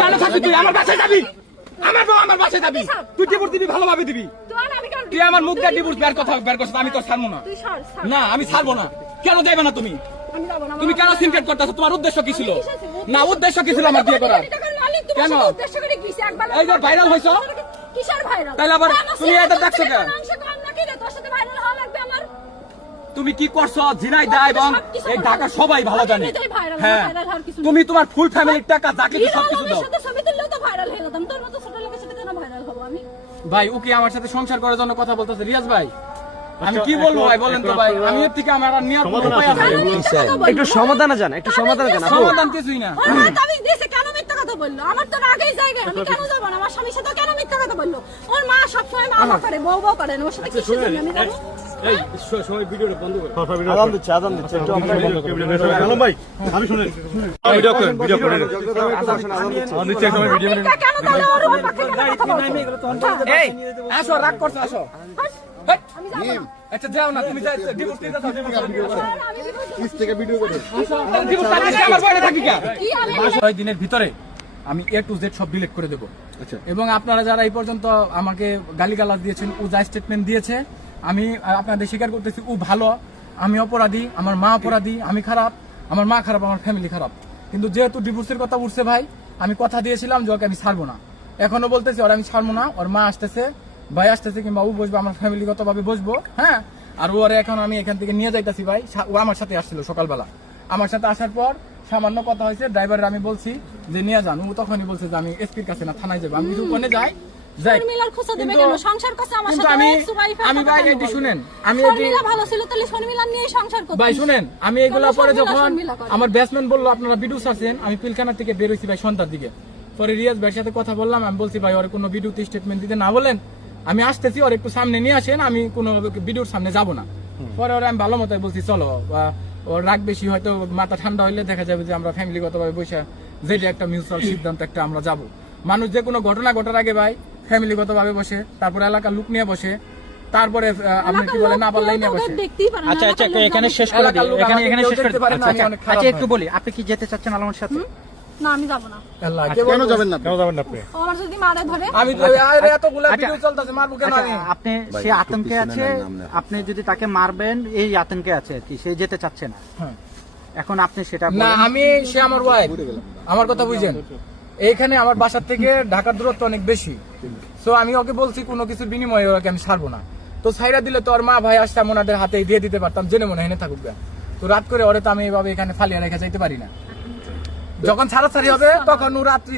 কেন থাকবি তুই আমার বাসায় যাবি? আমার বউ আমার বাসায় যাবি, তুই ডিভোর্স দিবি, ভালোভাবে দিবি। তুই আমার মুখ দিয়ে ডিভোর্স বের কথা বের করছিস, আমি তো ছাড়বো না। না আমি ছাড়বো না। কেন যাইবে না তুমি? তুমি কেন সিনক্রেট করতেছো? তোমার উদ্দেশ্য কি ছিল? না উদ্দেশ্য কি ছিল আমার বিয়ে করার? কেন এই যে ভাইরাল হইছো? তাহলে আবার তুমি এটা দেখছো কেন? তুমি কি করছো? জিনাই দা এবং এই ঢাকা সবাই ভালো জানে। হ্যাঁ তুমি তোমার ফুল ফ্যামিলির টাকা যাকে সবকিছু দাও। ভাই ও কি আমার সাথে সংসার করার জন্য কথা বলতেছে? রিয়াজ ভাই আমি কি বলবো ভাই বলেন তো ভাই, আমি এর থেকে আমার আর নেওয়ার কোনো উপায় আছে? একটু সমাধানে যান, একটু সমাধানে যান। সমাধান কিছুই না। কেন মিথ্যা কথা বললো? আমার তো আগেই জায়গায়, আমি কেন যাবো না? আমার স্বামীর সাথে কেন মিথ্যা কথা বললো? ওর মা সবসময় মা করে, বউ বউ করে, ওর সাথে কিসের জন্য আমি যাবো? এই সবাই ভিডিওটা বন্ধ করে আদান দিচ্ছে একটু আলম ভাই আমি শুনেন ভিডিও করেন দিচ্ছে সবাই ভিডিও কেন তাহলে ওর উপর পক্ষে কথা বলছো? এই আসো, রাগ করছো, আসো। আচ্ছা যাও না, তুমি ডিভোর্স দিতে চাও, ডিভোর্স থেকে ভিডিও করে ডিভোর্স করতে আমার বড় থাকি কা? 6 দিনের ভিতরে আমি A to Z সব ডিলিট করে দেব। আচ্ছা এবং আপনারা যারা এই পর্যন্ত আমাকে গালিগালাজ দিয়েছেন, ও যা স্টেটমেন্ট দিয়েছে, আমি আপনাদের স্বীকার করতেছি ও ভালো, আমি অপরাধী, আমার মা অপরাধী, আমি খারাপ, আমার মা খারাপ, আমার ফ্যামিলি খারাপ। কিন্তু যেহেতু ডিভোর্সের কথা উঠছে ভাই, আমি কথা দিয়েছিলাম যে ওকে আমি ছাড়বো না। এখনো বলতেছি ওর আমি ছাড়বো না। ওর মা আসতেছে, ভাই আসতেছে, কিংবা ও বসবো, আমার ফ্যামিলিগত ভাবে বসবো। হ্যাঁ আর ওরে এখন আমি এখান থেকে নিয়ে যাইতাছি ভাই। ও আমার সাথে আসছিল সকালবেলা, আমার সাথে আসার পর সামান্য কথা হয়েছে, ড্রাইভারের আমি বলছি যে নিয়ে যান, ও তখনই বলছে যে আমি এসপির কাছে না থানায় যাবো। আমি কিছু ওখানে যাই যাই শর্মিলার খোঁজা দেবে কেন? সংসার করছে আমার সাথে, আমি ভাই এটি শুনেন, আমি শর্মিলা ভালো ছিল তাহলে শর্মিলা নিয়ে সংসার করতে। ভাই শুনেন, আমি এগুলা পরে যখন আমার ব্যাটসম্যান বললো আপনারা ভিডিও ছাড়ছেন, আমি পিলখানা থেকে বের হইছি ভাই সন্ধ্যার দিকে। পরে রিয়াজ ভাইয়ের সাথে কথা বললাম, আমি বলছি ভাই ওর কোনো ভিডিওতে স্টেটমেন্ট দিতে না বলেন, আমি আসতেছি, ওর একটু সামনে নিয়ে আসেন, আমি কোনো ভিডিওর সামনে যাব না। পরে ওরা আমি ভালো মতো বলছি চলো, ওর রাগ বেশি হয়তো মাথা ঠান্ডা হইলে দেখা যাবে যে আমরা ফ্যামিলিগতভাবে বসে যেটা একটা মিউচুয়াল সিদ্ধান্ত একটা আমরা যাব। মানুষ যে কোনো ঘটনা ঘটার আগে ভাই ফ্যামিলিগতভাবে বসে, তারপরে এলাকার লোক নিয়ে বসে, তারপরে আপনি কি বলেন না পারলেই নিয়ে বসে। আচ্ছা আচ্ছা এখানে শেষ করে দিই, এখানে শেষ করে দিই। আচ্ছা একটু বলি, আপনি কি যেতে চাচ্ছেন আলমের সাথে? না আমি যাব না। কেন যাবেন না? কেন যাবেন না আপনি? আমার যদি মারা ধরে আমি তো এতগুলা ভিডিও চলতেছে, মারবো কেন আমি? আপনি সে আতঙ্কে আছে, আপনি যদি তাকে মারবেন এই আতঙ্কে আছে আর কি, সে যেতে চাচ্ছে না। এখন আপনি সেটা না, আমি সে আমার ওয়াইফ, আমার কথা বুঝেন। এইখানে আমার বাসার থেকে ঢাকার দূরত্ব অনেক বেশি, সো আমি ওকে বলছি কোনো কিছুর বিনিময়ে ওকে আমি ছাড়বো না। তো ছাইরা দিলে তো আর মা ভাই আসতে ওনাদের হাতে দিয়ে দিতে পারতাম, জেনে মনে হেনে থাকুক। তো রাত করে ওরে তো আমি এভাবে এখানে ফালিয়ে রেখে যাইতে পারি না। যখন ছাড়াছাড়ি হবে তখন ও রাত্রি